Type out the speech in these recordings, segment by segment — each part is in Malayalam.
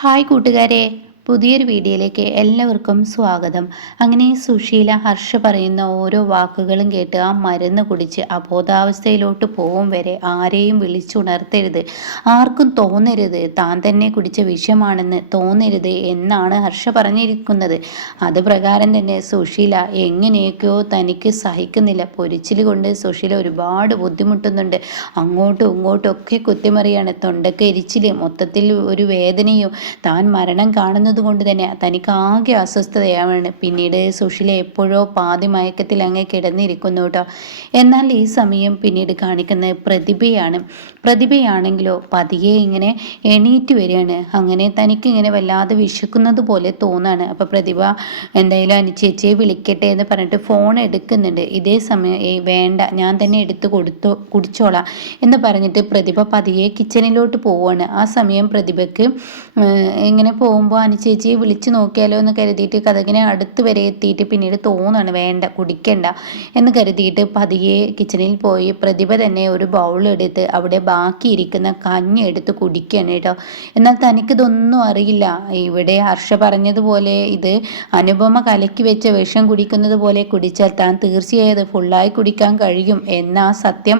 ഹായ് കൂട്ടുകാരെ. പുതിയൊരു വീഡിയോയിലേക്ക് എല്ലാവർക്കും സ്വാഗതം. അങ്ങനെ സുശീല ഹർഷ പറയുന്ന ഓരോ വാക്കുകളും കേട്ട് ആ മരുന്ന് കുടിച്ച് അബോധാവസ്ഥയിലോട്ട് പോകും വരെ ആരെയും വിളിച്ചുണർത്തരുത്. ആർക്കും തോന്നരുത്. താൻ തന്നെ കുടിച്ച വിഷമാണെന്ന് തോന്നരുത് എന്നാണ് ഹർഷ പറഞ്ഞിരിക്കുന്നത്. അത് പ്രകാരം തന്നെ സുശീല എങ്ങനെയൊക്കെയോ തനിക്ക് സഹിക്കുന്നില്ല. പൊരിച്ചിൽ കൊണ്ട് സുശീല ഒരുപാട് ബുദ്ധിമുട്ടുന്നുണ്ട്. അങ്ങോട്ടും ഇങ്ങോട്ടും ഒക്കെ കുത്തിമറിയാണ്. തൊണ്ടക്ക് മൊത്തത്തിൽ ഒരു വേദനയും താൻ മരണം കാണുന്നത് കൊണ്ട് തന്നെ തനിക്ക് ആകെ അസ്വസ്ഥതയാവാണ് പിന്നീട് സുഷില എപ്പോഴോ പാതി മയക്കത്തിൽ അങ്ങ് കിടന്നിരിക്കുന്നു കേട്ടോ. എന്നാൽ ഈ സമയം പിന്നീട് കാണിക്കുന്നത് പ്രതിഭയാണ്. പ്രതിഭയാണെങ്കിലോ പതിയെ ഇങ്ങനെ എണീറ്റ് വരികയാണ്. അങ്ങനെ തനിക്ക് ഇങ്ങനെ വല്ലാതെ വിശക്കുന്നത് പോലെ തോന്നാണ്. അപ്പോൾ പ്രതിഭ എന്തായാലും അനുചേച്ചിയെ വിളിക്കട്ടെ എന്ന് പറഞ്ഞിട്ട് ഫോൺ എടുക്കുന്നുണ്ട്. ഇതേ സമയം ഏ വേണ്ട. ഞാൻ തന്നെ എടുത്ത് കൊടുത്തു കുടിച്ചോളാം എന്ന് പറഞ്ഞിട്ട് പ്രതിഭ പതിയെ കിച്ചണിലോട്ട് പോവുകയാണ്. ആ സമയം പ്രതിഭയ്ക്ക് ഇങ്ങനെ പോകുമ്പോൾ അനു ചേച്ചിയെ വിളിച്ചു നോക്കിയാലോ എന്ന് കരുതിയിട്ട് കഥകിനെ അടുത്ത് വരെ എത്തിയിട്ട് പിന്നീട് തോന്നുകയാണ് വേണ്ട കുടിക്കണ്ട എന്ന് കരുതിയിട്ട് പതിയെ കിച്ചണിൽ പോയി പ്രതിഭ തന്നെ ഒരു ബൗൾ എടുത്ത് അവിടെ ബാക്കിയിരിക്കുന്ന കഞ്ഞി എടുത്ത് കുടിക്കുകയാണ് കേട്ടോ. എന്നാൽ തനിക്കിതൊന്നും അറിയില്ല. ഇവിടെ ഹർഷ പറഞ്ഞതുപോലെ ഇത് അനുപമ കലക്കി വെച്ച വിഷം കുടിക്കുന്നത് പോലെ കുടിച്ചാൽ താൻ തീർച്ചയായും ഫുള്ളായി കുടിക്കാൻ കഴിയും എന്നാ സത്യം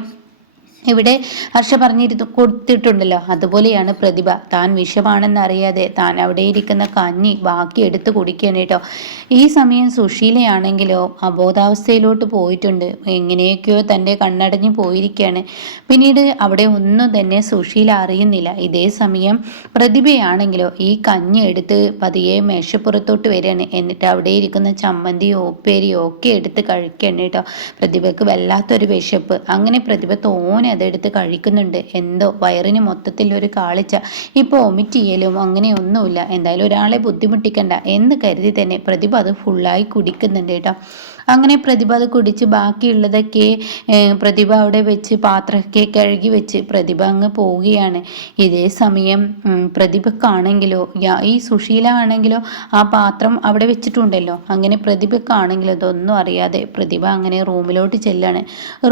ഇവിടെ ഹർഷ പറഞ്ഞിരുന്നു കൊടുത്തിട്ടുണ്ടല്ലോ. അതുപോലെയാണ് പ്രതിഭ. താൻ വിഷമാണെന്നറിയാതെ താൻ അവിടെ ഇരിക്കുന്ന കഞ്ഞി ബാക്കി എടുത്തു കുടിക്കുകയാണ് കേട്ടോ. ഈ സമയം സുശീലയാണെങ്കിലോ അബോധാവസ്ഥയിലോട്ട് പോയിട്ടുണ്ട്. എങ്ങനെയൊക്കെയോ തന്റെ കണ്ണടഞ്ഞു പോയിരിക്കുകയാണ്. പിന്നീട് അവിടെ ഒന്നും തന്നെ സുശീല അറിയുന്നില്ല. ഇതേ സമയം പ്രതിഭയാണെങ്കിലോ ഈ കഞ്ഞി എടുത്ത് പതിയെ മേശപ്പുറത്തോട്ട് വരികയാണ്. എന്നിട്ട് അവിടെ ഇരിക്കുന്ന ചമ്മന്തിയോ ഉപ്പേരിയോ ഒക്കെ എടുത്ത് കഴിക്കുകയാണ് കേട്ടോ. പ്രതിഭയ്ക്ക് വല്ലാത്തൊരു വിശപ്പ്. അങ്ങനെ പ്രതിഭ തോനെ അതെടുത്ത് കഴിക്കുന്നുണ്ട്. എന്തോ വയറിന് മൊത്തത്തിൽ ഒരു കാളിച്ച. ഇപ്പോൾ ഒമിറ്റ് ചെയ്യലും അങ്ങനെയൊന്നുമില്ല. എന്തായാലും ഒരാളെ ബുദ്ധിമുട്ടിക്കണ്ട എന്ന് കരുതി തന്നെ പ്രതിഭ അത് ഫുള്ളായി കുടിക്കുന്നുണ്ട് കേട്ടോ. അങ്ങനെ പ്രതിഭ അത് കുടിച്ച് ബാക്കിയുള്ളതൊക്കെ പ്രതിഭ അവിടെ വെച്ച് പാത്രമൊക്കെ കഴുകി വെച്ച് പ്രതിഭ അങ്ങ് പോവുകയാണ്. ഇതേ സമയം പ്രതിഭക്കാണെങ്കിലോ ഈ സുശീല ആണെങ്കിലോ ആ പാത്രം അവിടെ വെച്ചിട്ടുണ്ടല്ലോ. അങ്ങനെ പ്രതിഭക്കാണെങ്കിലോ ഇതൊന്നും അറിയാതെ പ്രതിഭ അങ്ങനെ റൂമിലോട്ട് ചെല്ലാണ്.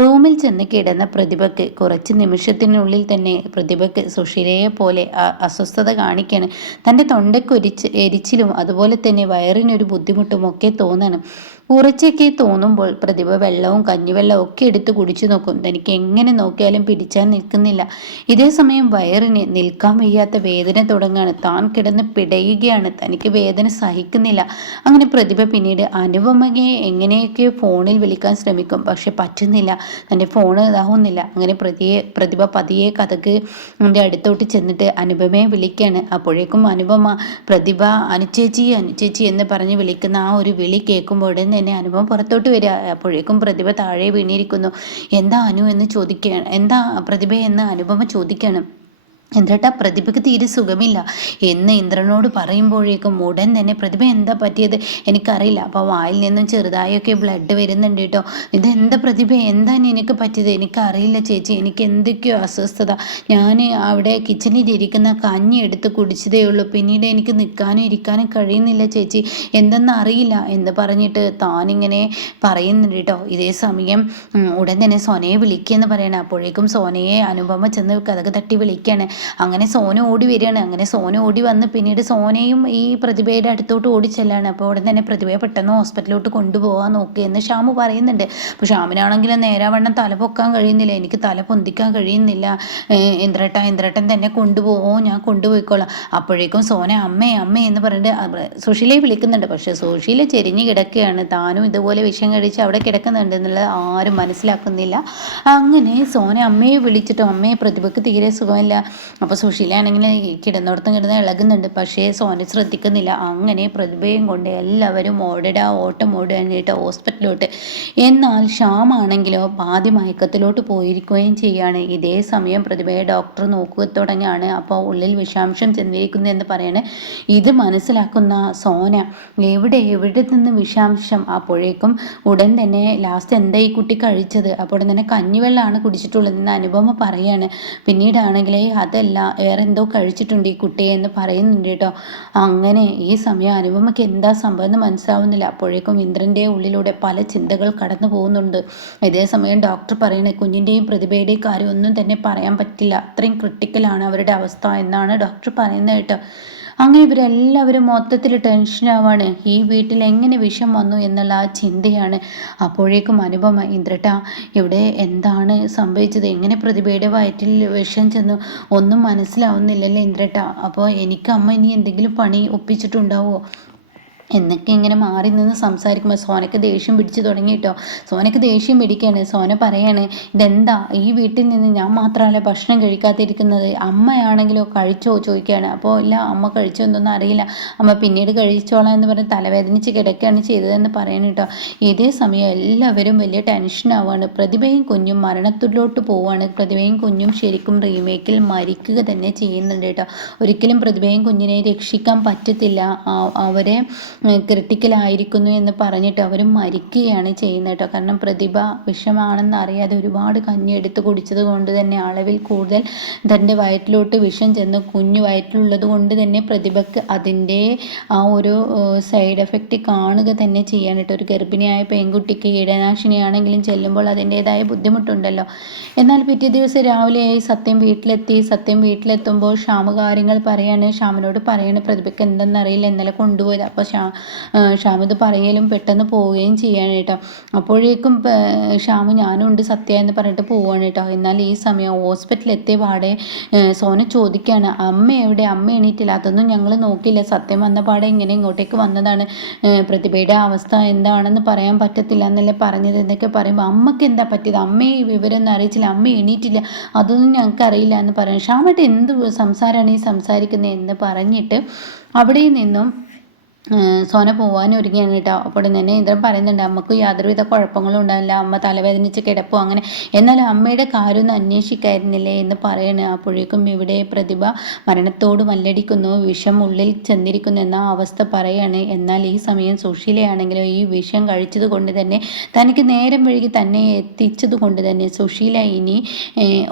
റൂമിൽ ചെന്ന് കിടന്ന പ്രതിഭക്ക് കുറച്ച് നിമിഷത്തിനുള്ളിൽ തന്നെ പ്രതിഭക്ക് സുശീലയെ പോലെ അസ്വസ്ഥത കാണിക്കാണ്. തന്റെ തൊണ്ടയ്ക്കൊരിച്ച് എരിച്ചിലും അതുപോലെ തന്നെ വയറിനൊരു ബുദ്ധിമുട്ടും ഒക്കെ തോന്നണം. ഉറച്ചൊക്കെ തോന്നുമ്പോൾ പ്രതിഭ വെള്ളവും കഞ്ഞിവെള്ളവും ഒക്കെ എടുത്ത് കുടിച്ചു നോക്കും. തനിക്ക് എങ്ങനെ നോക്കിയാലും പിടിച്ചാൽ നിൽക്കുന്നില്ല. ഇതേ സമയം വയറിന് നിൽക്കാൻ വയ്യാത്ത വേദന തുടങ്ങാണ്. താൻ കിടന്ന് പിടയുകയാണ്. തനിക്ക് വേദന സഹിക്കുന്നില്ല. അങ്ങനെ പ്രതിഭ പിന്നീട് അനുപമയെ എങ്ങനെയൊക്കെ ഫോണിൽ വിളിക്കാൻ ശ്രമിക്കും. പക്ഷെ പറ്റുന്നില്ല. തന്റെ ഫോൺ ഇതാവുന്നില്ല. അങ്ങനെ പ്രതിയെ പ്രതിഭ പതിയെ കഥക്ക് എന്റെ അടുത്തോട്ട് ചെന്നിട്ട് അനുപമയെ വിളിക്കുകയാണ് അപ്പോഴേക്കും അനുപമ പ്രതിഭ അനുചേച്ചി അനുചേച്ചി എന്ന് പറഞ്ഞ് വിളിക്കുന്ന ആ ഒരു വിളി കേൾക്കുമ്പോൾ തന്നെ അനുഭവം പുറത്തോട്ട് വരിക. അപ്പോഴേക്കും പ്രതിഭ താഴെ വീണിരിക്കുന്നു. എന്താ അനു? എന്ന് ചോദിക്കുകയാണ് എന്താ പ്രതിഭ എന്ന് അനുപമ ചോദിക്കണം. ഇന്ദ്രട്ട പ്രതിഭയ്ക്ക് തീരെ സുഖമില്ല. എന്ന് ഇന്ദ്രനോട് പറയുമ്പോഴേക്കും ഉടൻ തന്നെ പ്രതിഭ എന്താ പറ്റിയത്? എനിക്കറിയില്ല. അപ്പോൾ വായിൽ നിന്നും ചെറുതായൊക്കെ ബ്ലഡ് വരുന്നുണ്ട് കേട്ടോ ഇതെന്താ പ്രതിഭ? എന്താ നിനക്ക് പറ്റിയത്? എനിക്കറിയില്ല ചേച്ചി. എനിക്ക് എന്തൊക്കെയോ അസ്വസ്ഥത. ഞാൻ അവിടെ കിച്ചണിൽ ഇരിക്കുന്ന കഞ്ഞി എടുത്ത് കുടിച്ചതേ ഉള്ളൂ. പിന്നീട് എനിക്ക് നിൽക്കാനും ഇരിക്കാനും കഴിയുന്നില്ല ചേച്ചി. എന്തെന്ന് അറിയില്ല. എന്ന് പറഞ്ഞിട്ട് താനിങ്ങനെ പറയുന്നുണ്ട് കേട്ടോ ഇതേ സമയം ഉടൻ തന്നെ സോനയെ വിളിക്കുകയെന്ന് പറയണം. അപ്പോഴേക്കും സോനയെ അനുപമ ചെന്ന് കഥക് തട്ടി വിളിക്കുകയാണ്. അങ്ങനെ സോന ഓടി വരികയാണ്. അങ്ങനെ സോന ഓടി വന്ന് പിന്നീട് സോനയും ഈ പ്രതിഭയുടെ അടുത്തോട്ട് ഓടി ചെല്ലാണ്. അപ്പോൾ ഉടൻ തന്നെ പ്രതിഭയെ പെട്ടെന്ന് ഹോസ്പിറ്റലിലോട്ട് കൊണ്ടുപോകാൻ നോക്കിയെന്ന് ഷാമു പറയുന്നുണ്ട്. അപ്പോൾ ഷാമിനാണെങ്കിൽ നേരാവണ്ണം തല പൊക്കാൻ കഴിയുന്നില്ല. എനിക്ക് തല പൊന്തിക്കാൻ കഴിയുന്നില്ല. ഇന്ദ്രട്ട ഇന്ദ്രട്ടൻ തന്നെ കൊണ്ടുപോകോ. ഞാൻ കൊണ്ടുപോയിക്കോളാം. അപ്പോഴേക്കും സോന അമ്മേ അമ്മേ എന്ന് പറഞ്ഞിട്ട് സുശീലയെ വിളിക്കുന്നുണ്ട്. പക്ഷേ സുശീല ചെരിഞ്ഞ് കിടക്കുകയാണ്. താനും ഇതുപോലെ വിഷം കഴിച്ച് അവിടെ കിടക്കുന്നുണ്ട് എന്നുള്ളത് ആരും മനസ്സിലാക്കുന്നില്ല. അങ്ങനെ സോന അമ്മയെ വിളിച്ചിട്ടും അമ്മയെ പ്രതിഭയ്ക്ക് തീരെ സുഖമില്ല. അപ്പോൾ സുശീലയാണെങ്കിൽ കിടന്നിടത്തും കിടന്ന് ഇളകുന്നുണ്ട്. പക്ഷേ സോന ശ്രദ്ധിക്കുന്നില്ല. അങ്ങനെ പ്രതിഭയും കൊണ്ട് എല്ലാവരും ഓടിട ഓട്ടം ഓടുകയായിട്ട് ഹോസ്പിറ്റലിലോട്ട്. എന്നാൽ ഷ്യാമാണെങ്കിലോ പാതി മയക്കത്തിലോട്ട് പോയിരിക്കുകയും ചെയ്യുകയാണ് ഇതേ സമയം പ്രതിഭയെ ഡോക്ടർ നോക്കുക തുടങ്ങിയാണ് അപ്പോൾ ഉള്ളിൽ വിഷാംശം ചെന്നിരിക്കുന്നു എന്ന് പറയാണ്. ഇത് മനസ്സിലാക്കുന്ന സോന എവിടെ എവിടെ നിന്ന് വിഷാംശം? അപ്പോഴേക്കും ഉടൻ തന്നെ ലാസ്റ്റ് എന്താ ഈ കുട്ടി കഴിച്ചത്? അപ്പോൾ തന്നെ കഞ്ഞിവെള്ളമാണ് കുടിച്ചിട്ടുള്ളതെന്ന് അനുപമ പറയാണ്. പിന്നീടാണെങ്കിൽ അതല്ല അതല്ല വേറെ എന്തോ കഴിച്ചിട്ടുണ്ട് ഈ കുട്ടിയെ എന്ന് പറയുന്നുണ്ട് കേട്ടോ. അങ്ങനെ ഈ സമയം അനുപമയ്ക്ക് എന്താ സംഭവം എന്ന് മനസ്സിലാവുന്നില്ല. അപ്പോഴേക്കും ഇന്ദ്രന്റെ ഉള്ളിലൂടെ പല ചിന്തകൾ കടന്നു പോകുന്നുണ്ട്. ഇതേ സമയം ഡോക്ടർ പറയണേ കുഞ്ഞിന്റെയും പ്രതിഭയുടെയും കാര്യം ഒന്നും തന്നെ പറയാൻ പറ്റില്ല. അത്രയും ക്രിട്ടിക്കലാണ് അവരുടെ അവസ്ഥ എന്നാണ് ഡോക്ടർ പറയുന്നത് കേട്ടോ. അങ്ങനെ ഇവരെല്ലാവരും മൊത്തത്തിൽ ടെൻഷനാവാണ് ഈ വീട്ടിൽ എങ്ങനെ വിഷം വന്നു എന്നുള്ള ആ ചിന്തയാണ്. അപ്പോഴേക്കും അനുപമ ഇന്ദ്രട്ട ഇവിടെ എന്താണ് സംഭവിച്ചത്? എങ്ങനെ പ്രതിഭയുടെ വയറ്റിൽ വിഷം ചെന്നു? ഒന്നും മനസ്സിലാവുന്നില്ലല്ലേ ഇന്ദ്രട്ട? അപ്പോൾ എനിക്ക് അമ്മ ഇനി എന്തെങ്കിലും പണി ഒപ്പിച്ചിട്ടുണ്ടാവോ? എന്നൊക്കെ ഇങ്ങനെ മാറി നിന്ന് സംസാരിക്കുമ്പോൾ സോനക്ക് ദേഷ്യം പിടിച്ചു തുടങ്ങി കേട്ടോ സോനക്ക് ദേഷ്യം പിടിക്കുകയാണ് സോന പറയാണ് ഇതെന്താ? ഈ വീട്ടിൽ നിന്ന് ഞാൻ മാത്രമല്ല ഭക്ഷണം കഴിക്കാതിരിക്കുന്നത്. അമ്മയാണെങ്കിലോ കഴിച്ചോ? ചോദിക്കുകയാണ്. അപ്പോൾ ഇല്ല അമ്മ കഴിച്ചോ എന്നൊന്നും അറിയില്ല. അമ്മ പിന്നീട് കഴിച്ചോളാം എന്ന് പറഞ്ഞ് തലവേദനിച്ച് കിടക്കുകയാണ് ചെയ്തതെന്ന് പറയണം കേട്ടോ ഇതേ സമയം എല്ലാവരും വലിയ ടെൻഷനാവാണ് പ്രതിഭയും കുഞ്ഞും മരണത്തിലോട്ട് പോവുകയാണ്. പ്രതിഭയും കുഞ്ഞും ശരിക്കും റീമേക്കിൽ മരിക്കുക തന്നെ ചെയ്യുന്നുണ്ട് കേട്ടോ ഒരിക്കലും പ്രതിഭയും കുഞ്ഞിനെ രക്ഷിക്കാൻ പറ്റത്തില്ല. അവരെ ക്രിട്ടിക്കലായിരിക്കുന്നു എന്ന് പറഞ്ഞിട്ട് അവർ മരിക്കുകയാണ് ചെയ്യുന്നത് കേട്ടോ. കാരണം പ്രതിഭ വിഷമാണെന്ന് അറിയാതെ ഒരുപാട് കഞ്ഞി എടുത്ത് കുടിച്ചത് കൊണ്ട് തന്നെ അളവിൽ കൂടുതൽ തന്റെ വയറ്റിലോട്ട് വിഷം ചെന്ന് കുഞ്ഞു വയറ്റിലുള്ളത് കൊണ്ട് തന്നെ പ്രതിഭയ്ക്ക് അതിന്റെ ആ ഒരു സൈഡ് എഫക്റ്റ് കാണുക തന്നെ ചെയ്യാൻ കേട്ടോ. ഒരു ഗർഭിണിയായ പെൺകുട്ടിക്ക് കീടനാശിനിയാണെങ്കിലും ചെല്ലുമ്പോൾ അതിന്റേതായ ബുദ്ധിമുട്ടുണ്ടല്ലോ. എന്നാൽ പിറ്റേ ദിവസം രാവിലെയായി സത്യം വീട്ടിലെത്തി. സത്യം വീട്ടിലെത്തുമ്പോൾ ഷാമു കാര്യങ്ങൾ പറയാണ്. ഷാമിനോട് പറയാണ് പ്രതിഭയ്ക്ക് എന്തെന്നറിയില്ല ഇന്നലെ കൊണ്ടുപോയത്. അപ്പോൾ ഷാ ഷാമിത് പറയലും പെട്ടെന്ന് പോവുകയും ചെയ്യാണ് കേട്ടോ. അപ്പോഴേക്കും ഷാമു ഞാനും ഉണ്ട് സത്യ എന്ന് പറഞ്ഞിട്ട് പോവാണ് കേട്ടോ. എന്നാൽ ഈ സമയം ഹോസ്പിറ്റലിൽ എത്തിയ പാടെ സോന ചോദിക്കുകയാണ് അമ്മ എവിടെ? അമ്മ എണീറ്റില്ല അതൊന്നും ഞങ്ങൾ നോക്കിയില്ല. സത്യം വന്ന പാടെ ഇങ്ങനെ ഇങ്ങോട്ടേക്ക് വന്നതാണ്. പ്രതിഭയുടെ അവസ്ഥ എന്താണെന്ന് പറയാൻ പറ്റത്തില്ല എന്നല്ലേ പറഞ്ഞത്? എന്നൊക്കെ പറയുമ്പോൾ അമ്മയ്ക്ക് എന്താ പറ്റിയത്? അമ്മയെ ഈ വിവരം അറിയിച്ചില്ല. അമ്മ എണീറ്റില്ല. അതൊന്നും ഞങ്ങൾക്ക് അറിയില്ല എന്ന് പറയാം ഷാമട്ട് എന്ത് സംസാരമാണ് ഈ സംസാരിക്കുന്നത് എന്ന് പറഞ്ഞിട്ട് അവിടെ നിന്നും സോന പോവാനും ഒരുങ്ങിയാണ് കേട്ടോ അപ്പോൾ തന്നെ ഇന്ദ്രൻ പറയുന്നുണ്ട് അമ്മയ്ക്ക് യാതൊരുവിധ കുഴപ്പങ്ങളും ഉണ്ടാവില്ല. അമ്മ തലവേദനിച്ച് കിടപ്പോ അങ്ങനെ. എന്നാൽ അമ്മയുടെ കാര്യമൊന്നും അന്വേഷിക്കായിരുന്നില്ലേ എന്ന് പറയണ. അപ്പോഴേക്കും ഇവിടെ പ്രതിഭ മരണത്തോട് മല്ലടിക്കുന്നു വിഷം ഉള്ളിൽ ചെന്നിരിക്കുന്നു എന്ന അവസ്ഥ പറയാണ്. എന്നാൽ ഈ സമയം സുശീലയാണെങ്കിലും ഈ വിഷം കഴിച്ചത് കൊണ്ട് തന്നെ തനിക്ക് നേരം വഴുകി തന്നെ എത്തിച്ചത് കൊണ്ട് തന്നെ സുശീല ഇനി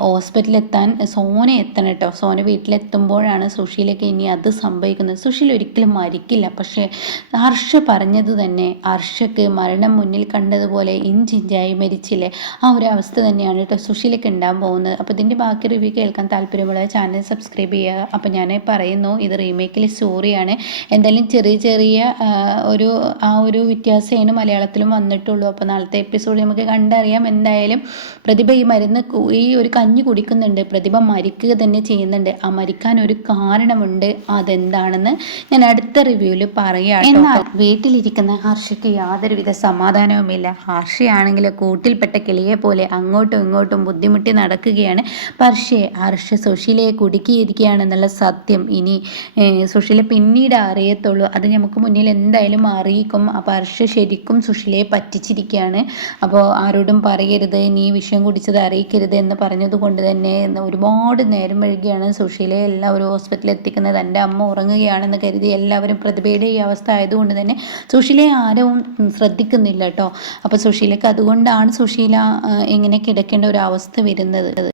ഹോസ്പിറ്റലിൽ എത്താൻ സോന എത്തണം കേട്ടോ. സോന വീട്ടിലെത്തുമ്പോഴാണ് സുശീലയ്ക്ക് ഇനി അത് സംഭവിക്കുന്നത്. സുശീല ഒരിക്കലും മരിക്കില്ല. പക്ഷേ പക്ഷേ ഹർഷ പറഞ്ഞത് തന്നെ ഹർഷക്ക് മരണം മുന്നിൽ കണ്ടതുപോലെ ഇഞ്ചിഞ്ചായി മരിച്ചില്ലേ? ആ ഒരു അവസ്ഥ തന്നെയാണ് കേട്ടോ സുഷിലേക്ക് ഉണ്ടാകാൻ പോകുന്നത്. അപ്പോൾ ഇതിന്റെ ബാക്കി റിവ്യൂ കേൾക്കാൻ താല്പര്യമുള്ള ചാനൽ സബ്സ്ക്രൈബ് ചെയ്യുക. അപ്പോൾ ഞാൻ പറയുന്നു ഇത് റീമേക്കിലെ സ്റ്റോറിയാണ് എന്തായാലും ചെറിയ ചെറിയ ഒരു ആ ഒരു വ്യത്യാസമാണ് മലയാളത്തിലും വന്നിട്ടുള്ളൂ. അപ്പോൾ നാളത്തെ എപ്പിസോഡ് നമുക്ക് കണ്ടറിയാം. എന്തായാലും പ്രതിഭ ഈ മരുന്ന് ഈ ഒരു കഞ്ഞി കുടിക്കുന്നുണ്ട്. പ്രതിഭ മരിക്കുക തന്നെ ചെയ്യുന്നുണ്ട്. ആ മരിക്കാൻ ഒരു കാരണമുണ്ട്. അതെന്താണെന്ന് ഞാൻ അടുത്ത റിവ്യൂവിൽ പറയാം പറയുകയാണ് എന്നാൽ വീട്ടിലിരിക്കുന്ന ഹർഷയ്ക്ക് യാതൊരുവിധ സമാധാനവുമില്ല. ഹർഷയാണെങ്കിൽ കൂട്ടിൽപ്പെട്ട കിളിയെ പോലെ അങ്ങോട്ടും ഇങ്ങോട്ടും ബുദ്ധിമുട്ടി നടക്കുകയാണ്. പക്ഷേ ഹർഷ സുഷീലയെ കുടുക്കിയിരിക്കുകയാണെന്നുള്ള സത്യം ഇനി സുഷീല പിന്നീട് അറിയത്തുള്ളൂ. അത് നമുക്ക് മുന്നിൽ എന്തായാലും അറിയിക്കും. അപ്പോൾ ഹർഷ ശരിക്കും സുഷീലയെ പറ്റിച്ചിരിക്കുകയാണ്. അപ്പോൾ ആരോടും പറയരുത് നീ വിഷം കുടിച്ചത് അറിയിക്കരുത് എന്ന് പറഞ്ഞതുകൊണ്ട് തന്നെ ഒരുപാട് നേരം വഴുകിയാണ് സുശീലയെ എല്ലാവരും ഹോസ്പിറ്റലിൽ എത്തിക്കുന്നത്. എന്റെ അമ്മ ഉറങ്ങുകയാണെന്ന് കരുതി എല്ലാവരും പ്രതിഭയുടെ അവസ്ഥ ആയതുകൊണ്ട് തന്നെ സുശീലയെ ആരും ശ്രദ്ധിക്കുന്നില്ല കേട്ടോ അപ്പോൾ സുശീലയ്ക്ക് അതുകൊണ്ടാണ് സുശീല എങ്ങനെ കിടക്കേണ്ട ഒരു അവസ്ഥ വരുന്നത്.